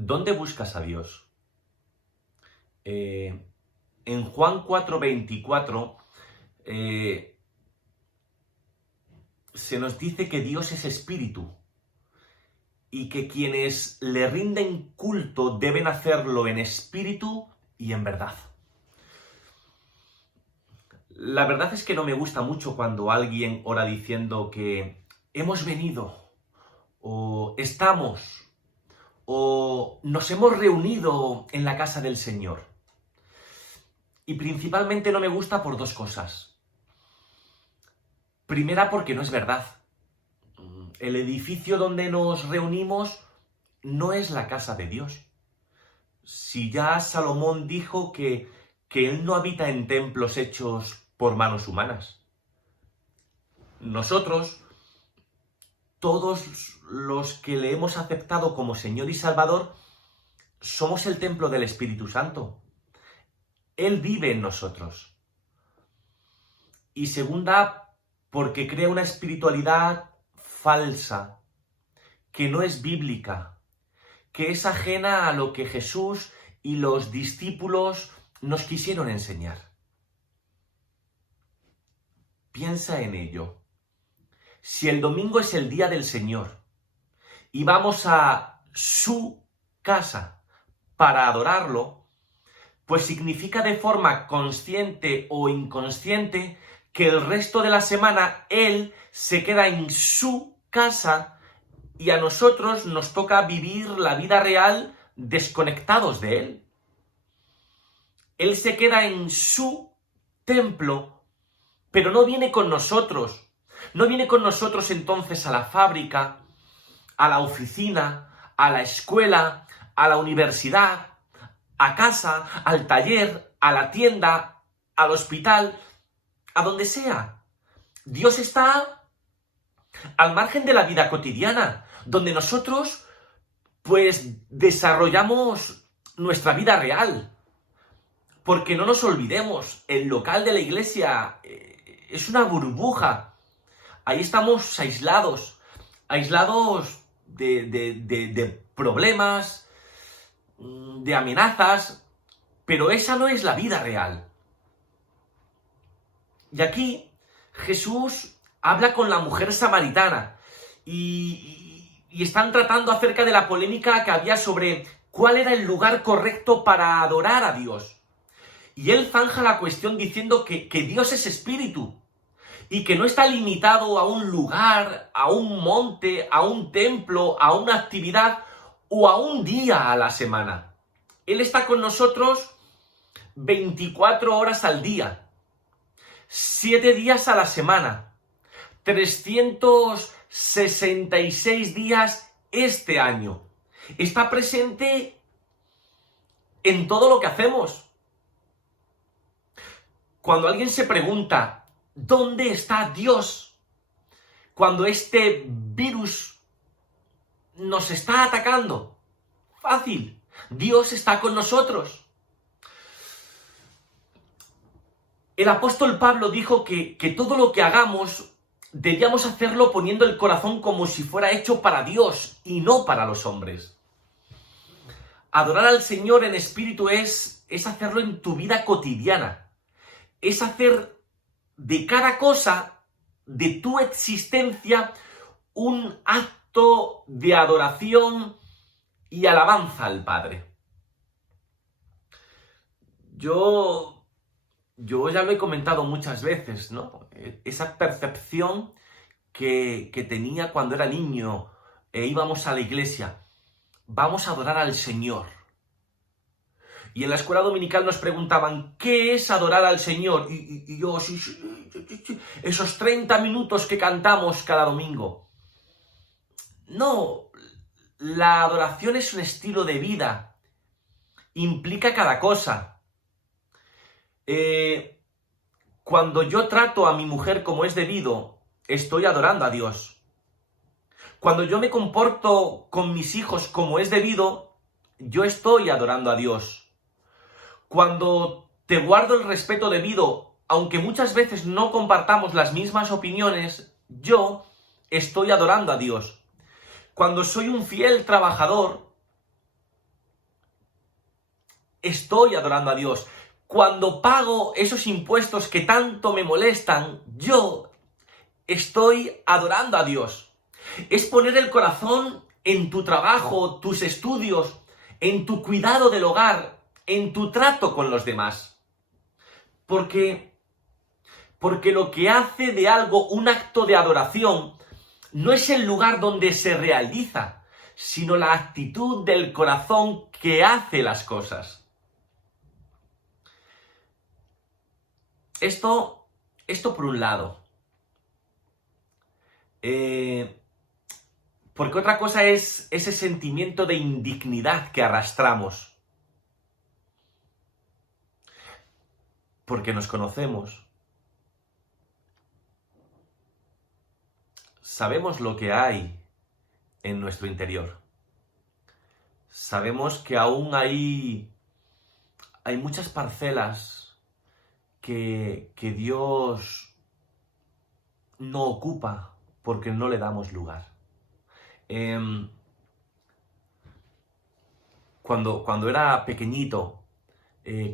¿Dónde buscas a Dios? En Juan 4:24 se nos dice que Dios es espíritu y que quienes le rinden culto deben hacerlo en espíritu y en verdad. La verdad es que no me gusta mucho cuando alguien ora diciendo que hemos venido, o estamos, o nos hemos reunido en la casa del Señor. Y principalmente no me gusta por dos cosas. Primera, porque no es verdad. El edificio donde nos reunimos no es la casa de Dios. Si ya Salomón dijo que él no habita en templos hechos por manos humanas. Nosotros, todos los que le hemos aceptado como Señor y Salvador, somos el templo del Espíritu Santo. Él vive en nosotros. Y segunda, porque crea una espiritualidad falsa, que no es bíblica, que es ajena a lo que Jesús y los discípulos nos quisieron enseñar. Piensa en ello. Si el domingo es el día del Señor y vamos a su casa para adorarlo, pues significa de forma consciente o inconsciente que el resto de la semana Él se queda en su casa y a nosotros nos toca vivir la vida real desconectados de Él. Él se queda en su templo, pero no viene con nosotros. No viene con nosotros entonces a la fábrica, a la oficina, a la escuela, a la universidad, a casa, al taller, a la tienda, al hospital, a donde sea. Dios está al margen de la vida cotidiana, donde nosotros, pues, desarrollamos nuestra vida real. Porque no nos olvidemos, el local de la iglesia es una burbuja. Ahí estamos aislados de problemas, de amenazas, pero esa no es la vida real. Y aquí Jesús habla con la mujer samaritana y están tratando acerca de la polémica que había sobre cuál era el lugar correcto para adorar a Dios. Y él zanja la cuestión diciendo que Dios es espíritu y que no está limitado a un lugar, a un monte, a un templo, a una actividad o a un día a la semana. Él está con nosotros 24 horas al día, 7 días a la semana, 366 días este año. Está presente en todo lo que hacemos. Cuando alguien se pregunta, ¿dónde está Dios? Cuando este virus nos está atacando. Fácil, Dios está con nosotros. El apóstol Pablo dijo que todo lo que hagamos debíamos hacerlo poniendo el corazón como si fuera hecho para Dios y no para los hombres. Adorar al Señor en espíritu es hacerlo en tu vida cotidiana. Es hacer de cada cosa, de tu existencia, un acto de adoración y alabanza al Padre. Yo ya lo he comentado muchas veces, ¿no? Esa percepción que tenía cuando era niño e íbamos a la iglesia. Vamos a adorar al Señor. Y en la escuela dominical nos preguntaban, ¿qué es adorar al Señor? Y yo, sí, esos 30 minutos que cantamos cada domingo. No, la adoración es un estilo de vida. Implica cada cosa. Cuando yo trato a mi mujer como es debido, estoy adorando a Dios. Cuando yo me comporto con mis hijos como es debido, yo estoy adorando a Dios. Cuando te guardo el respeto debido, aunque muchas veces no compartamos las mismas opiniones, yo estoy adorando a Dios. Cuando soy un fiel trabajador, estoy adorando a Dios. Cuando pago esos impuestos que tanto me molestan, yo estoy adorando a Dios. Es poner el corazón en tu trabajo, tus estudios, en tu cuidado del hogar, en tu trato con los demás. Porque lo que hace de algo un acto de adoración no es el lugar donde se realiza, sino la actitud del corazón que hace las cosas. Esto por un lado. Porque otra cosa es ese sentimiento de indignidad que arrastramos. Porque nos conocemos. Sabemos lo que hay en nuestro interior. Sabemos que aún hay muchas parcelas que Dios no ocupa porque no le damos lugar. Cuando era pequeñito,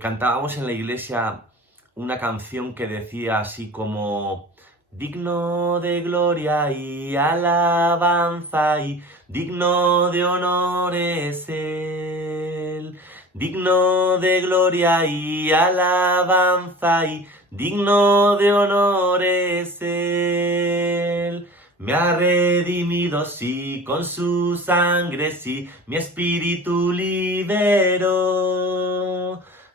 cantábamos en la iglesia una canción que decía así como: digno de gloria y alabanza y digno de honor es Él. Digno de gloria y alabanza y digno de honor es Él. Me ha redimido, sí, con su sangre, sí, mi espíritu liberó.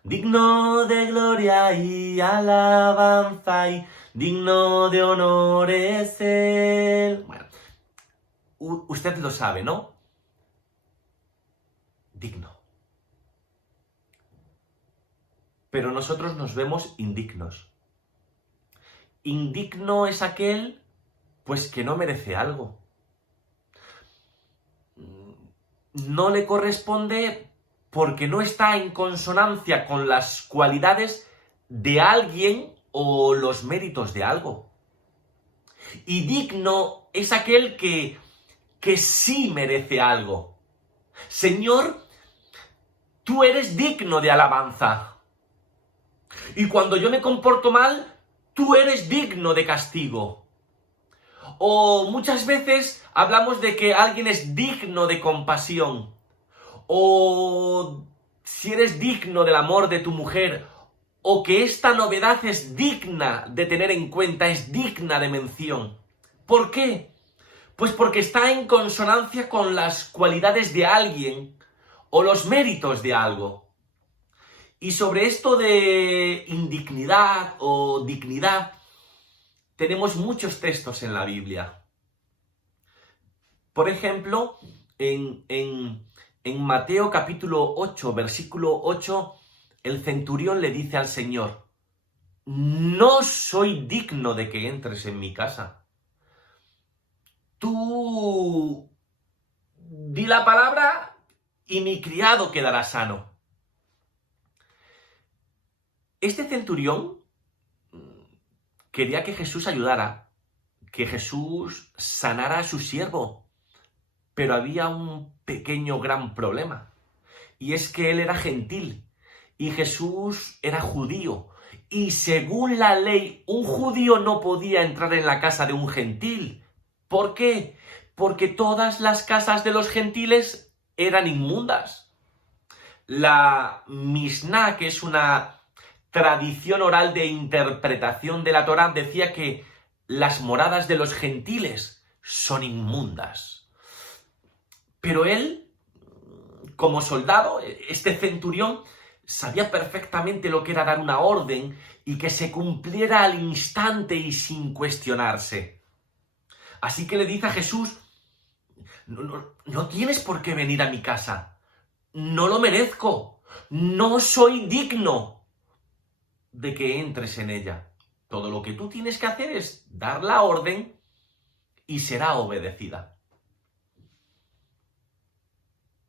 Digno de gloria y alabanza y digno de honor es Él. Bueno, usted lo sabe, ¿no? Digno. Pero nosotros nos vemos indignos. Indigno es aquel, pues, que no merece algo. No le corresponde porque no está en consonancia con las cualidades de alguien o los méritos de algo. Y digno es aquel que sí merece algo. Señor, tú eres digno de alabanza. Y cuando yo me comporto mal, tú eres digno de castigo. O muchas veces hablamos de que alguien es digno de compasión. O si eres digno del amor de tu mujer. O que esta novedad es digna de tener en cuenta, es digna de mención. ¿Por qué? Pues porque está en consonancia con las cualidades de alguien o los méritos de algo. Y sobre esto de indignidad o dignidad, tenemos muchos textos en la Biblia. Por ejemplo, en Mateo capítulo 8, versículo 8, el centurión le dice al Señor: no soy digno de que entres en mi casa. Tú di la palabra y mi criado quedará sano. Este centurión quería que Jesús ayudara, que Jesús sanara a su siervo, pero había un pequeño gran problema, y es que él era gentil y Jesús era judío, y según la ley, un judío no podía entrar en la casa de un gentil. ¿Por qué? Porque todas las casas de los gentiles eran inmundas. La Misná, que es una tradición oral de interpretación de la Torá, decía que las moradas de los gentiles son inmundas. Pero él, como soldado, este centurión, sabía perfectamente lo que era dar una orden y que se cumpliera al instante y sin cuestionarse. Así que le dice a Jesús: no tienes por qué venir a mi casa. No lo merezco. No soy digno de que entres en ella. Todo lo que tú tienes que hacer es dar la orden y será obedecida.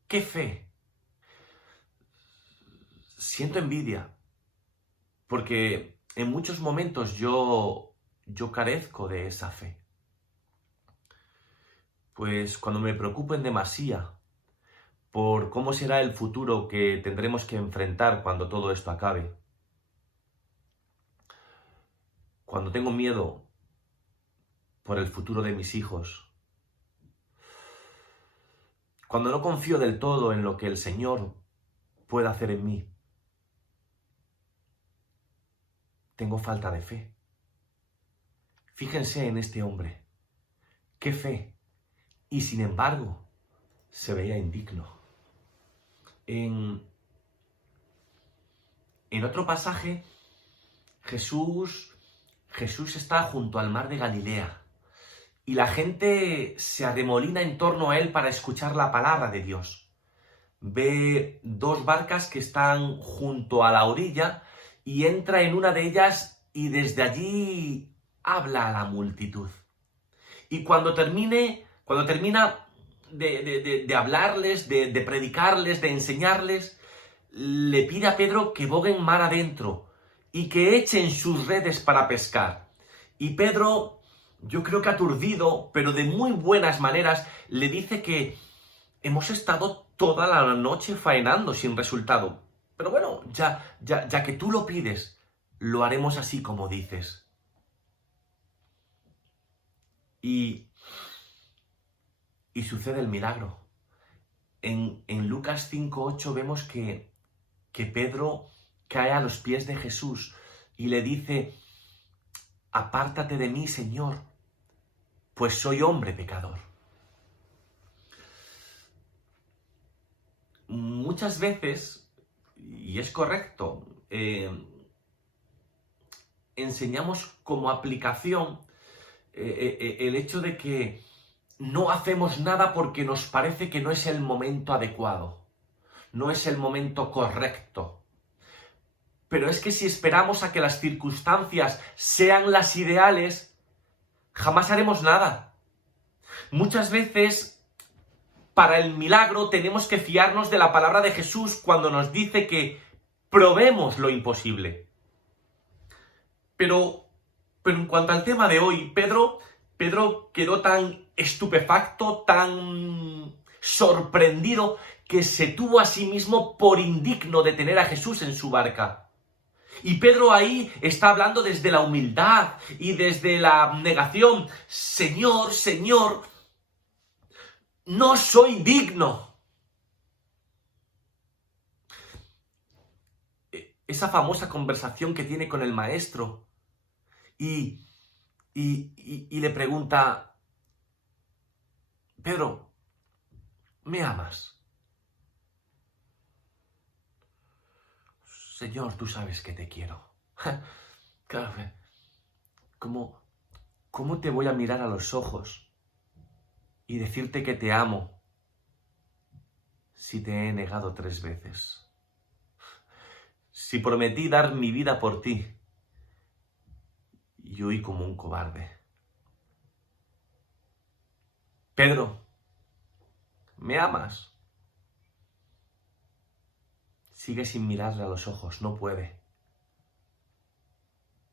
¡Qué fe! Siento envidia, porque en muchos momentos yo carezco de esa fe. Pues cuando me preocupo en demasía por cómo será el futuro que tendremos que enfrentar cuando todo esto acabe. Cuando tengo miedo por el futuro de mis hijos. Cuando no confío del todo en lo que el Señor puede hacer en mí. Tengo falta de fe. Fíjense en este hombre. ¡Qué fe! Y sin embargo, se veía indigno. En otro pasaje, Jesús está junto al mar de Galilea y la gente se arremolina en torno a él para escuchar la palabra de Dios. Ve dos barcas que están junto a la orilla y entra en una de ellas y desde allí habla a la multitud. Y cuando termina de hablarles, de predicarles, de enseñarles, le pide a Pedro que boguen mar adentro y que echen sus redes para pescar. Y Pedro, yo creo que aturdido, pero de muy buenas maneras, le dice que hemos estado toda la noche faenando sin resultado. Pero bueno, ya que tú lo pides, lo haremos así como dices. Y sucede el milagro. En Lucas 5:8 vemos que Pedro cae a los pies de Jesús y le dice: apártate de mí, Señor, pues soy hombre pecador. Muchas veces, y es correcto, enseñamos como aplicación el hecho de que no hacemos nada porque nos parece que no es el momento adecuado, no es el momento correcto. Pero es que si esperamos a que las circunstancias sean las ideales, jamás haremos nada. Muchas veces, para el milagro, tenemos que fiarnos de la palabra de Jesús cuando nos dice que probemos lo imposible. Pero en cuanto al tema de hoy, Pedro quedó tan estupefacto, tan sorprendido, que se tuvo a sí mismo por indigno de tener a Jesús en su barca. Y Pedro ahí está hablando desde la humildad y desde la negación. Señor, Señor, no soy digno. Esa famosa conversación que tiene con el maestro y le pregunta: Pedro, ¿me amas? Señor, tú sabes que te quiero. Claro, ¿cómo te voy a mirar a los ojos y decirte que te amo si te he negado 3 veces? Si prometí dar mi vida por ti y huí como un cobarde. Pedro, ¿me amas? Sigue sin mirarle a los ojos, no puede.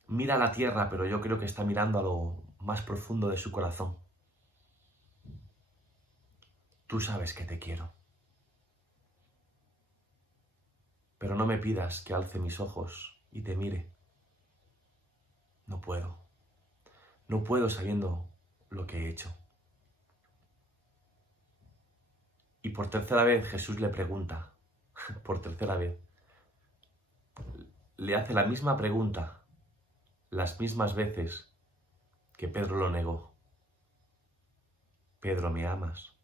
Mira a la tierra, pero yo creo que está mirando a lo más profundo de su corazón. Tú sabes que te quiero. Pero no me pidas que alce mis ojos y te mire. No puedo. No puedo sabiendo lo que he hecho. Y por tercera vez Jesús le pregunta, por tercera vez, le hace la misma pregunta, las mismas veces que Pedro lo negó. Pedro, ¿me amas?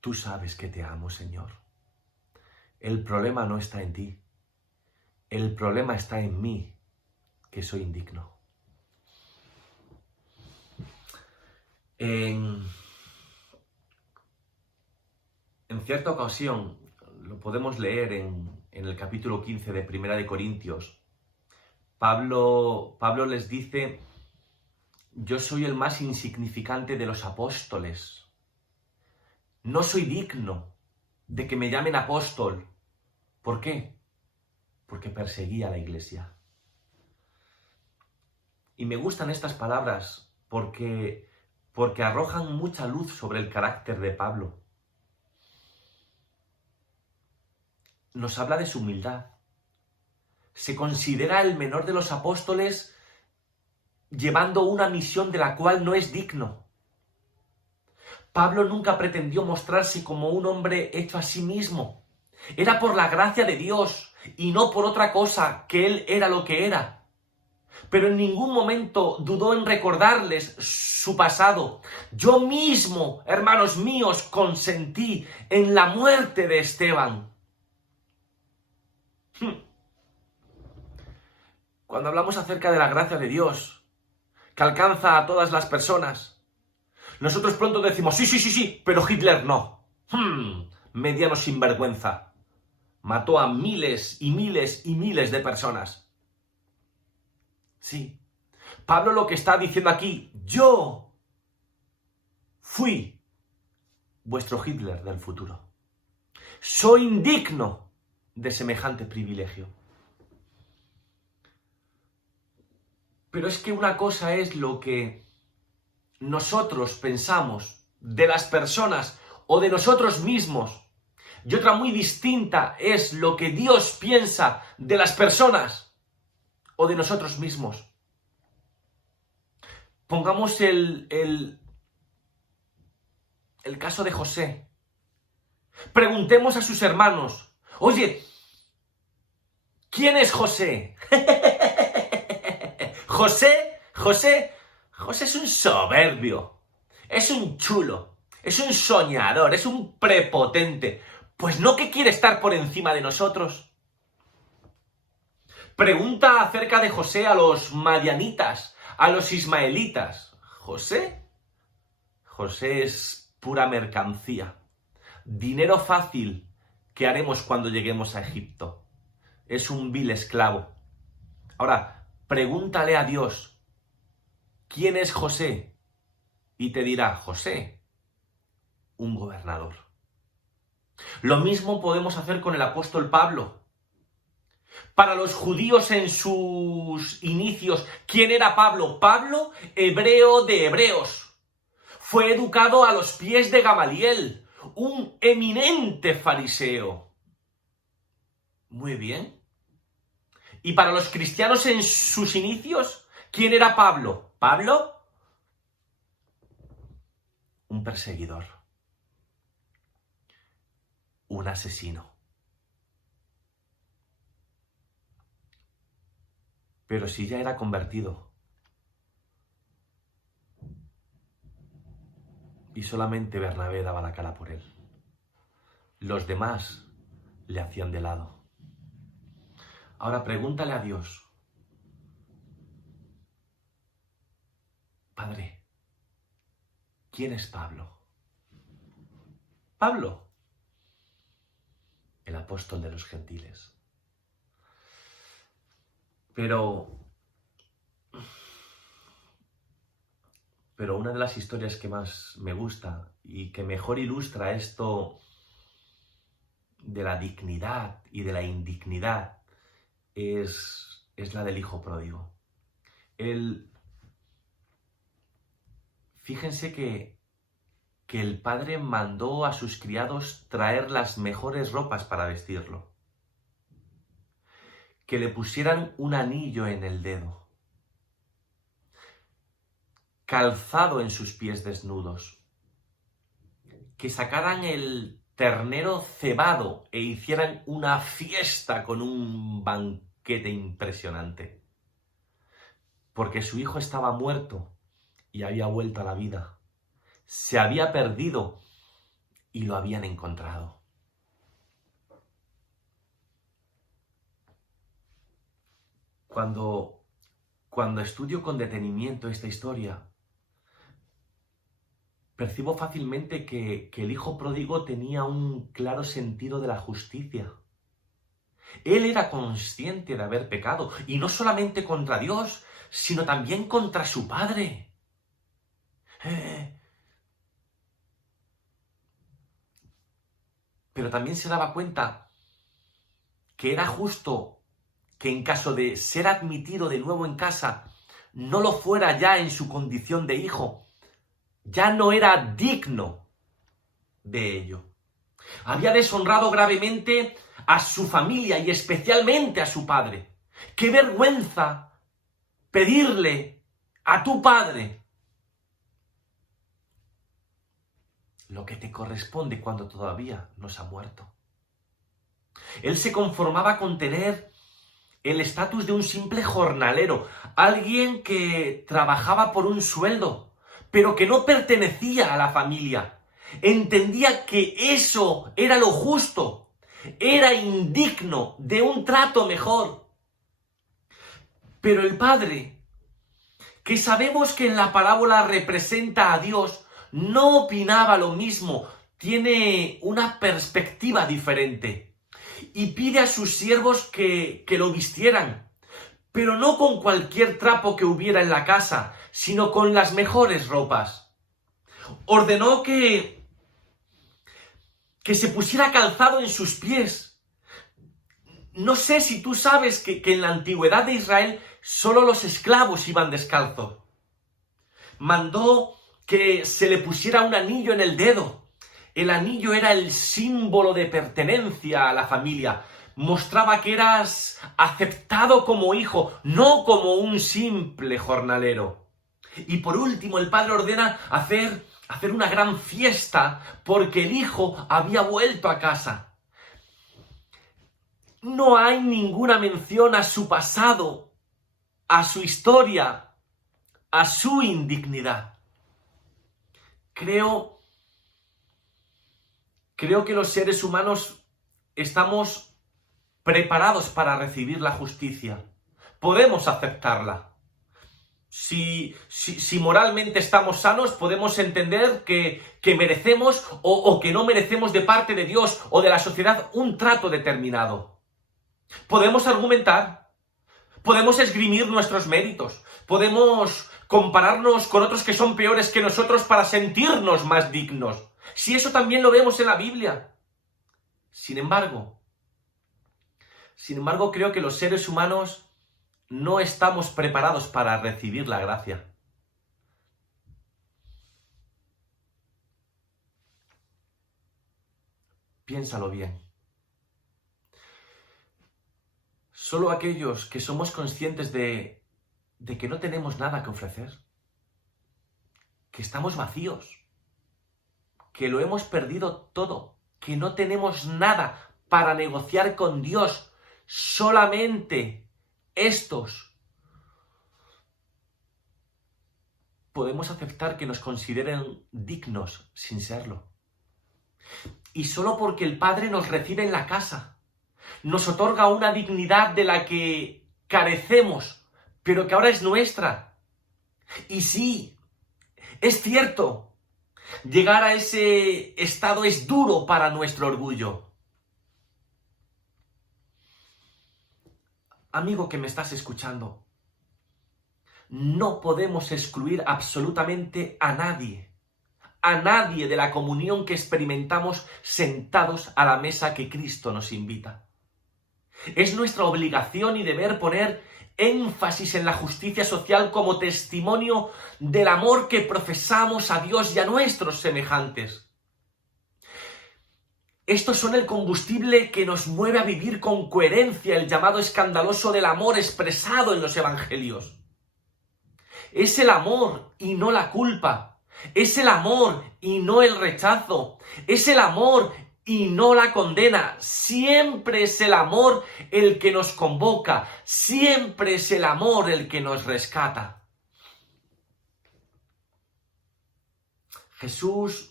Tú sabes que te amo, Señor. El problema no está en ti. El problema está en mí, que soy indigno. En cierta ocasión, lo podemos leer en el capítulo 15 de Primera de Corintios, Pablo les dice: yo soy el más insignificante de los apóstoles. No soy digno de que me llamen apóstol. ¿Por qué? Porque perseguía a la iglesia. Y me gustan estas palabras porque arrojan mucha luz sobre el carácter de Pablo. nos habla de su humildad. Se considera el menor de los apóstoles llevando una misión de la cual no es digno. Pablo nunca pretendió mostrarse como un hombre hecho a sí mismo. Era por la gracia de Dios y no por otra cosa que él era lo que era. Pero en ningún momento dudó en recordarles su pasado. Yo mismo, hermanos míos, consentí en la muerte de Esteban. Cuando hablamos acerca de la gracia de Dios, que alcanza a todas las personas, nosotros pronto decimos, sí, pero Hitler no. Mediano sinvergüenza. Mató a miles y miles y miles de personas. Sí. Pablo lo que está diciendo aquí, yo fui vuestro Hitler del futuro. Soy indigno de semejante privilegio. Pero es que una cosa es lo que nosotros pensamos de las personas o de nosotros mismos, y otra muy distinta es lo que Dios piensa de las personas o de nosotros mismos. Pongamos el caso de José. Preguntemos a sus hermanos, oye, ¿quién es José? José es un soberbio, es un chulo, es un soñador, es un prepotente. Pues no que quiere estar por encima de nosotros. Pregunta acerca de José a los madianitas, a los ismaelitas. ¿José es pura mercancía. Dinero fácil que haremos cuando lleguemos a Egipto. Es un vil esclavo. Ahora, pregúntale a Dios, ¿quién es José? Y te dirá, José, un gobernador. Lo mismo podemos hacer con el apóstol Pablo. Para los judíos en sus inicios, ¿quién era Pablo? Pablo, hebreo de hebreos. Fue educado a los pies de Gamaliel, un eminente fariseo. Muy bien. Y para los cristianos en sus inicios, ¿quién era Pablo? Pablo, un perseguidor, un asesino. Pero si ya era convertido y solamente Bernabé daba la cara por él, los demás le hacían de lado. Ahora pregúntale a Dios, Padre, ¿quién es Pablo? Pablo, el apóstol de los gentiles. Pero una de las historias que más me gusta y que mejor ilustra esto de la dignidad y de la indignidad es la del hijo pródigo. Fíjense que el padre mandó a sus criados traer las mejores ropas para vestirlo, que le pusieran un anillo en el dedo, calzado en sus pies desnudos, que sacaran el ternero cebado e hicieran una fiesta con un banquete impresionante, porque su hijo estaba muerto y había vuelto a la vida, se había perdido y lo habían encontrado. Cuando estudio con detenimiento esta historia, percibo fácilmente que el hijo pródigo tenía un claro sentido de la justicia. Él era consciente de haber pecado, y no solamente contra Dios, sino también contra su padre. Pero también se daba cuenta que era justo que en caso de ser admitido de nuevo en casa, no lo fuera ya en su condición de hijo. Ya no era digno de ello. Había deshonrado gravemente a su familia y especialmente a su padre. ¡Qué vergüenza pedirle a tu padre lo que te corresponde cuando todavía no se ha muerto! Él se conformaba con tener el estatus de un simple jornalero, alguien que trabajaba por un sueldo, pero que no pertenecía a la familia. Entendía que eso era lo justo, era indigno de un trato mejor. Pero el padre, que sabemos que en la parábola representa a Dios, no opinaba lo mismo, tiene una perspectiva diferente. Y pide a sus siervos que lo vistieran, pero no con cualquier trapo que hubiera en la casa, sino con las mejores ropas. Ordenó que se pusiera calzado en sus pies. No sé si tú sabes que en la antigüedad de Israel solo los esclavos iban descalzos. Mandó que se le pusiera un anillo en el dedo. El anillo era el símbolo de pertenencia a la familia. Mostraba que eras aceptado como hijo, no como un simple jornalero. Y por último, el padre ordena hacer una gran fiesta porque el hijo había vuelto a casa. No hay ninguna mención a su pasado, a su historia, a su indignidad. Creo que los seres humanos estamos preparados para recibir la justicia. Podemos aceptarla. Si moralmente estamos sanos, podemos entender que merecemos o que no merecemos de parte de Dios o de la sociedad un trato determinado. Podemos argumentar, podemos esgrimir nuestros méritos, podemos compararnos con otros que son peores que nosotros para sentirnos más dignos. Si eso también lo vemos en la Biblia. Sin embargo, creo que los seres humanos no estamos preparados para recibir la gracia. Piénsalo bien. Solo aquellos que somos conscientes de que no tenemos nada que ofrecer, que estamos vacíos, que lo hemos perdido todo, que no tenemos nada para negociar con Dios, solamente estos podemos aceptar que nos consideren dignos sin serlo. Y solo porque el Padre nos recibe en la casa, nos otorga una dignidad de la que carecemos, pero que ahora es nuestra. Y sí, es cierto, llegar a ese estado es duro para nuestro orgullo. Amigo que me estás escuchando, no podemos excluir absolutamente a nadie de la comunión que experimentamos sentados a la mesa que Cristo nos invita. Es nuestra obligación y deber poner énfasis en la justicia social como testimonio del amor que profesamos a Dios y a nuestros semejantes. Estos son el combustible que nos mueve a vivir con coherencia el llamado escandaloso del amor expresado en los evangelios. Es el amor y no la culpa. Es el amor y no el rechazo. Es el amor y no la condena. Siempre es el amor el que nos convoca. Siempre es el amor el que nos rescata. Jesús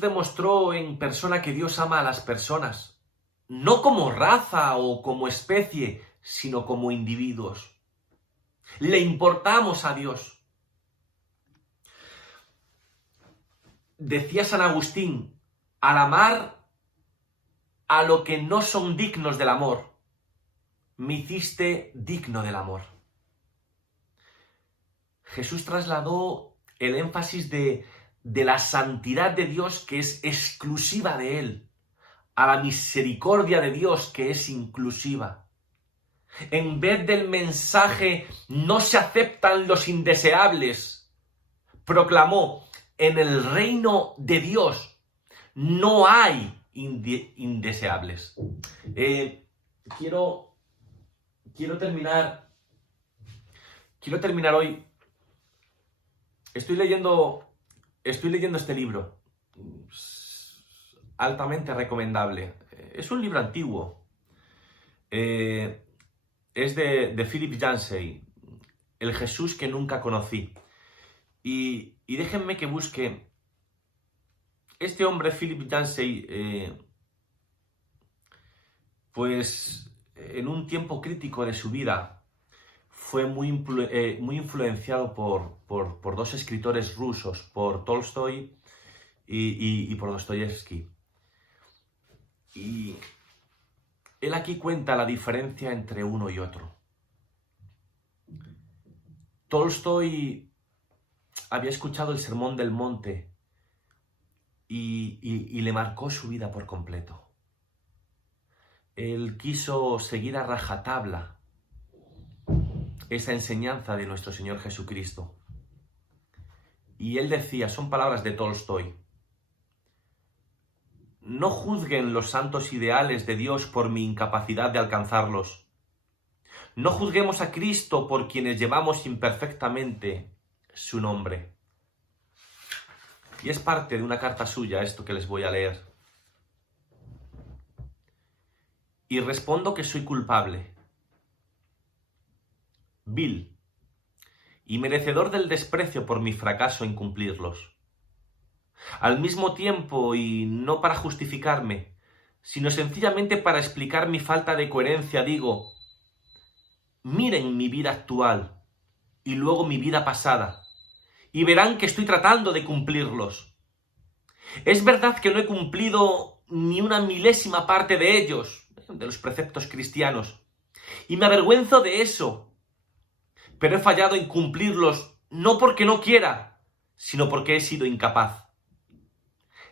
demostró en persona que Dios ama a las personas, no como raza o como especie, sino como individuos. Le importamos a Dios. Decía San Agustín, al amar a lo que no son dignos del amor, me hiciste digno del amor. Jesús trasladó el énfasis de la santidad de Dios, que es exclusiva de Él, a la misericordia de Dios, que es inclusiva. En vez del mensaje "no se aceptan los indeseables", proclamó En el reino de Dios no hay indeseables. Quiero terminar hoy. Estoy leyendo este libro. Altamente recomendable. Es un libro antiguo. Es de Philip Yancey, El Jesús que nunca conocí. Y déjenme que busque. Este hombre, Philip Yancey, pues en un tiempo crítico de su vida, fue muy influenciado por dos escritores rusos, por Tolstoy y por Dostoyevsky. Y él aquí cuenta la diferencia entre uno y otro. Tolstoy había escuchado el Sermón del Monte y le marcó su vida por completo. Él quiso seguir a rajatabla esa enseñanza de nuestro Señor Jesucristo. Y él decía, son palabras de Tolstoy: no juzguen los santos ideales de Dios por mi incapacidad de alcanzarlos. No juzguemos a Cristo por quienes llevamos imperfectamente su nombre. Y es parte de una carta suya esto que les voy a leer. Y respondo que soy culpable, vil y merecedor del desprecio por mi fracaso en cumplirlos. Al mismo tiempo, y no para justificarme, sino sencillamente para explicar mi falta de coherencia, digo: miren mi vida actual y luego mi vida pasada, y verán que estoy tratando de cumplirlos. Es verdad que no he cumplido ni una milésima parte de ellos, de los preceptos cristianos, y me avergüenzo de eso, pero he fallado en cumplirlos no porque no quiera, sino porque he sido incapaz.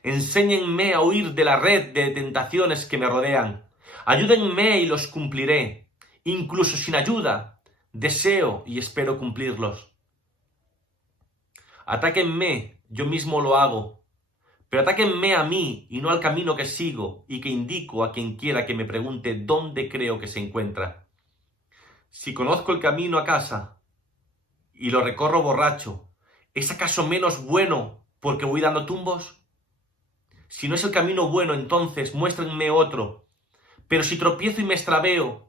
Enséñenme a huir de la red de tentaciones que me rodean. Ayúdenme y los cumpliré. Incluso sin ayuda, deseo y espero cumplirlos. Atáquenme, yo mismo lo hago. Pero atáquenme a mí y no al camino que sigo y que indico a quien quiera que me pregunte dónde creo que se encuentra. Si conozco el camino a casa y lo recorro borracho, ¿es acaso menos bueno porque voy dando tumbos? Si no es el camino bueno, entonces muéstrenme otro. Pero si tropiezo y me extravío,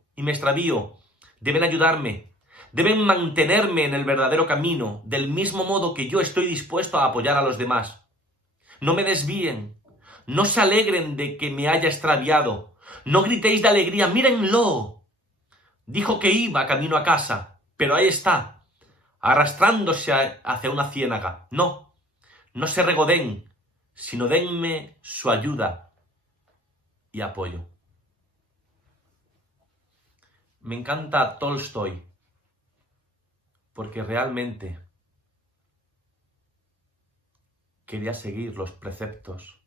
deben ayudarme. Deben mantenerme en el verdadero camino, del mismo modo que yo estoy dispuesto a apoyar a los demás. No me desvíen. No se alegren de que me haya extraviado. No gritéis de alegría. ¡Mírenlo! Dijo que iba camino a casa, pero ahí está, arrastrándose hacia una ciénaga. No se regodeen, sino denme su ayuda y apoyo. Me encanta Tolstoy, porque realmente quería seguir los preceptos,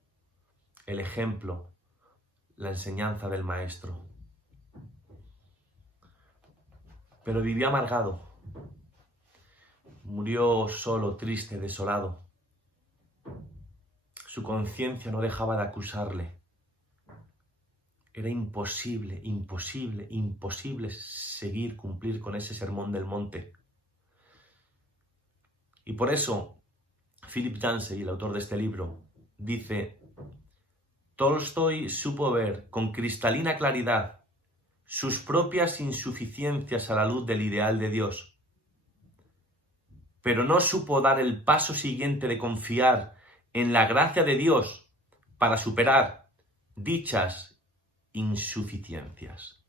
el ejemplo, la enseñanza del maestro. Pero vivió amargado, murió solo, triste, desolado. Su conciencia no dejaba de acusarle. Era imposible seguir, cumplir con ese sermón del monte. Y por eso, Philip Yancey, el autor de este libro, dice: Tolstoy supo ver con cristalina claridad sus propias insuficiencias a la luz del ideal de Dios, pero no supo dar el paso siguiente de confiar en la gracia de Dios para superar dichas insuficiencias.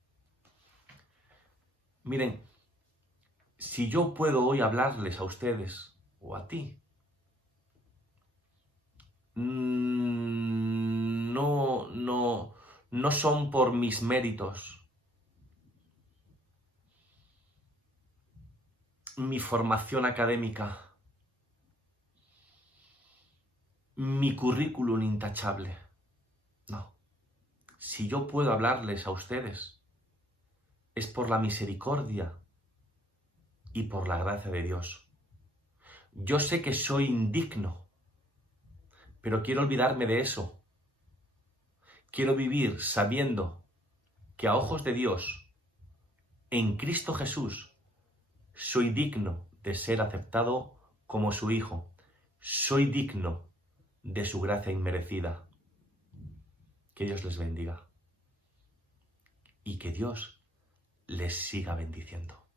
Miren, si yo puedo hoy hablarles a ustedes o a ti, no son por mis méritos, mi formación académica, mi currículum intachable. No. Si yo puedo hablarles a ustedes, es por la misericordia y por la gracia de Dios. Yo sé que soy indigno pero quiero olvidarme de eso. Quiero vivir sabiendo que a ojos de Dios, en Cristo Jesús, soy digno de ser aceptado como su hijo. Soy digno de su gracia inmerecida. Que Dios les bendiga y que Dios les siga bendiciendo.